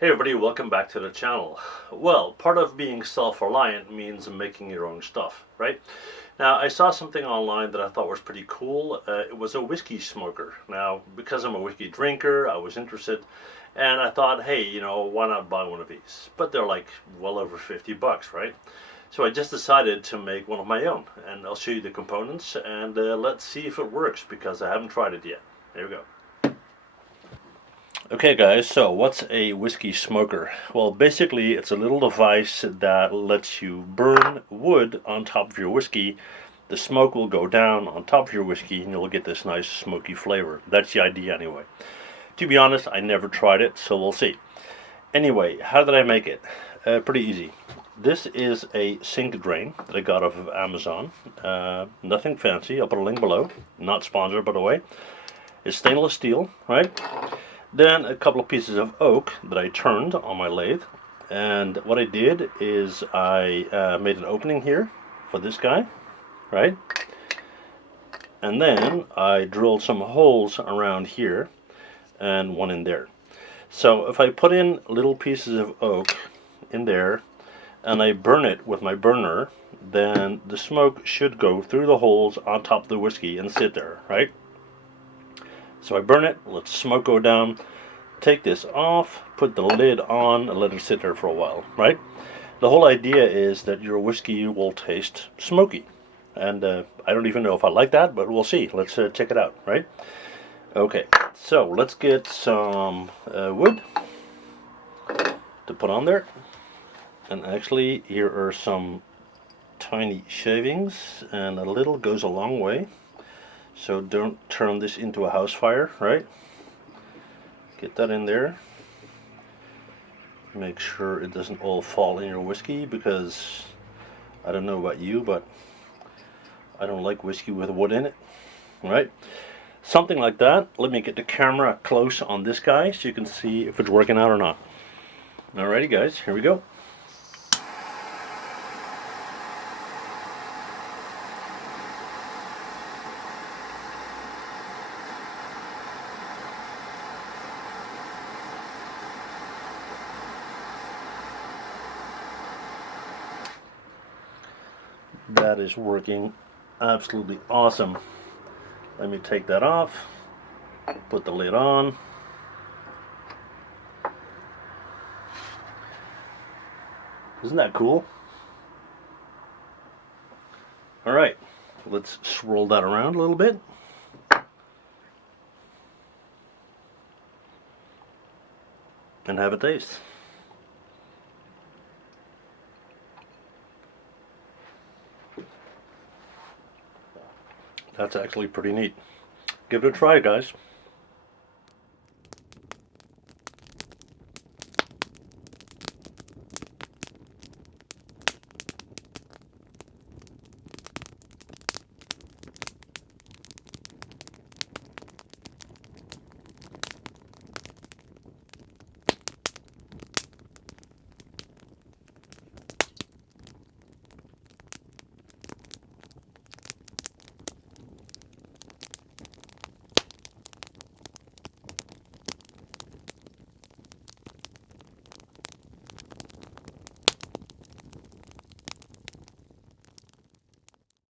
Hey everybody, welcome back to the channel. Well, part of being self-reliant means making your own stuff, right? Now, I saw something online that I thought was pretty cool. It was a whiskey smoker. Now, because I'm a whiskey drinker, I was interested, and I thought, hey, why not buy one of these? But they're like well over 50 bucks, right? So I just decided to make one of my own, and I'll show you the components, and let's see if it works, because I haven't tried it yet. Here we go. Okay guys, so what's a whiskey smoker? Well, basically it's a little device that lets you burn wood on top of your whiskey. The smoke will go down on top of your whiskey and you'll get this nice smoky flavor. That's the idea anyway. To be honest, I never tried it, so we'll see. Anyway, how did I make it? Pretty easy. This is a sink drain that I got off of Amazon. Nothing fancy, I'll put a link below. Not sponsored, by the way. It's stainless steel, right? Then a couple of pieces of oak that I turned on my lathe, and what I did is I made an opening here for this guy, right? And then I drilled some holes around here and one in there. So if I put in little pieces of oak in there and I burn it with my burner, then the smoke should go through the holes on top of the whiskey and sit there, right? So I burn it, let the smoke go down, take this off, put the lid on, and let it sit there for a while, right? The whole idea is that your whiskey will taste smoky. And I don't even know if I like that, but we'll see. Let's check it out, right? Okay, so let's get some wood to put on there. And actually, here are some tiny shavings, and a little goes a long way. So don't turn this into a house fire, right? Get that in there. Make sure it doesn't all fall in your whiskey, because I don't know about you, but I don't like whiskey with wood in it, right? Something like that. Let me get the camera close on this guy so you can see if it's working out or not. Alrighty guys, here we go. That is working absolutely awesome. Let me take that off, put the lid on. Isn't that cool? Alright, let's swirl that around a little bit. And have a taste. That's actually pretty neat. Give it a try, guys.